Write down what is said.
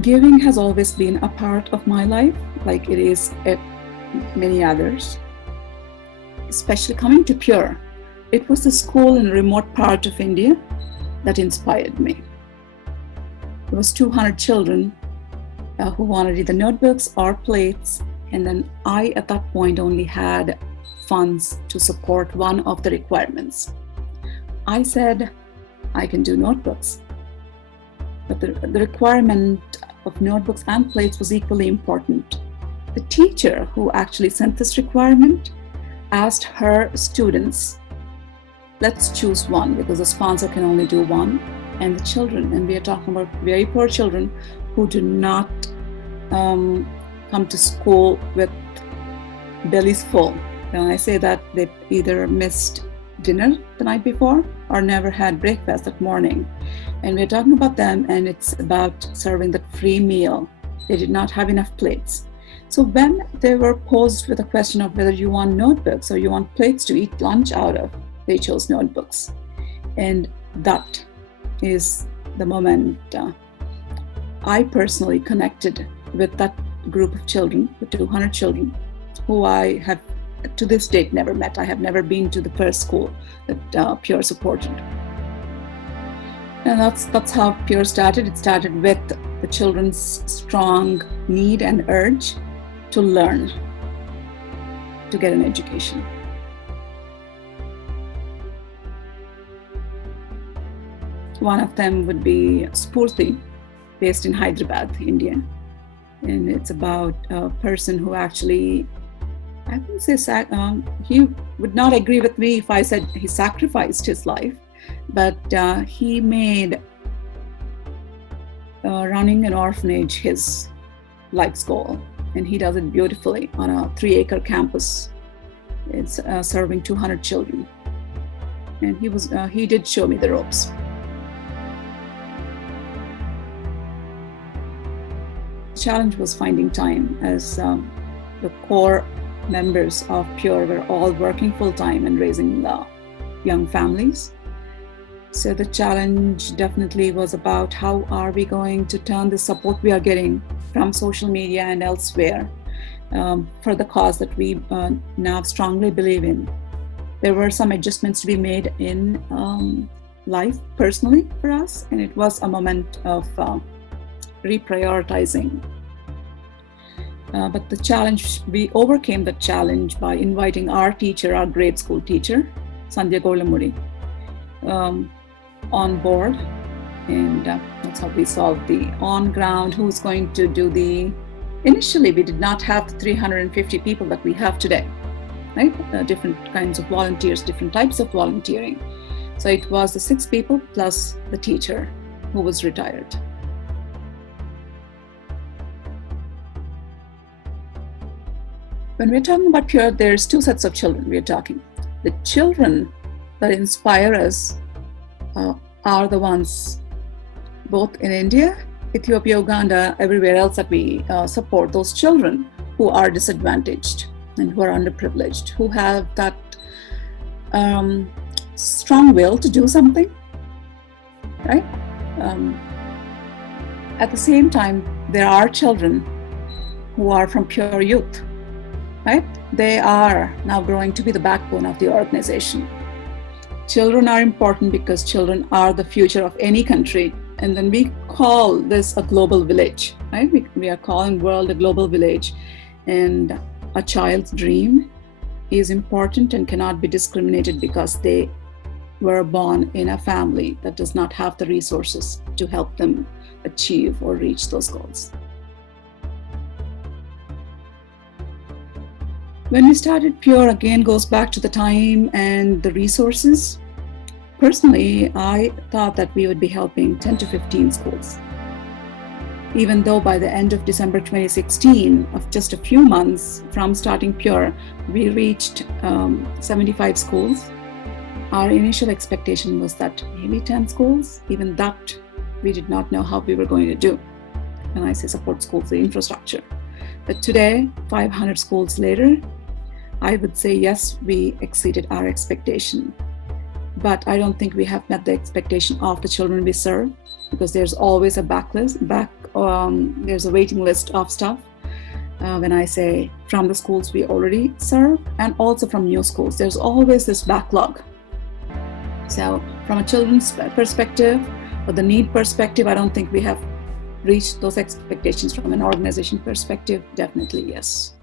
Giving has always been a part of my life, like it is at many others, especially coming to Pure. It was the school in a remote part of India that inspired me. There was 200 children who wanted either notebooks or plates, and then I at that point only had funds to support one of the requirements. I said, I can do notebooks, but the requirement of notebooks and plates was equally important. The teacher who actually sent this requirement asked her students, let's choose one because the sponsor can only do one, and the children, and we are talking about very poor children who do not come to school with bellies full. When I say that, they either missed dinner the night before or never had breakfast that morning. And we're talking about them, and it's about serving that free meal. They did not have enough plates. So when they were posed with a question of whether you want notebooks or you want plates to eat lunch out of, they chose notebooks. And that is the moment I personally connected with that group of children, the 200 children, who I have to this date never met. I have never been to the first school that Pure supported. And that's how Pure started. It started with the children's strong need and urge to learn, to get an education. One of them would be Spurti, based in Hyderabad, India. And it's about a person who actually, I would say, he would not agree with me if I said he sacrificed his life, but he made running an orphanage his life's goal. And he does it beautifully on a 3-acre campus. It's serving 200 children. And he did show me the ropes. The challenge was finding time, as the core members of Pure were all working full-time and raising young families. So the challenge definitely was about how are we going to turn the support we are getting from social media and elsewhere for the cause that we now strongly believe in. There were some adjustments to be made in life personally for us, and it was a moment of reprioritizing. But the challenge, we overcame the challenge by inviting our teacher, our grade school teacher, Sandhya Golamuri, on board. And that's how we solved the on-ground, who's going to do initially we did not have the 350 people that we have today, right? Different kinds of volunteers, different types of volunteering. So it was the 6 people plus the teacher who was retired. When we're talking about Pure, there's 2 sets of children we're talking. The children that inspire us are the ones both in India, Ethiopia, Uganda, everywhere else that we support, those children who are disadvantaged and who are underprivileged, who have that strong will to do something, right? At the same time, there are children who are from Pure Youth, right? They are now growing to be the backbone of the organization. Children are important because children are the future of any country. And then we call this a global village, right? We are calling world a global village. And a child's dream is important and cannot be discriminated because they were born in a family that does not have the resources to help them achieve or reach those goals. When we started Pure, again, goes back to the time and the resources. Personally, I thought that we would be helping 10 to 15 schools. Even though by the end of December 2016, of just a few months from starting Pure, we reached 75 schools. Our initial expectation was that maybe 10 schools. Even that, we did not know how we were going to do. When I say support schools, the infrastructure. But today, 500 schools later, I would say yes, we exceeded our expectation. But I don't think we have met the expectation of the children we serve, because there's always a backlog there's a waiting list of stuff. When I say from the schools we already serve and also from new schools, there's always this backlog. So from a children's perspective or the need perspective, I don't think we have reached those expectations. From an organization perspective, definitely yes.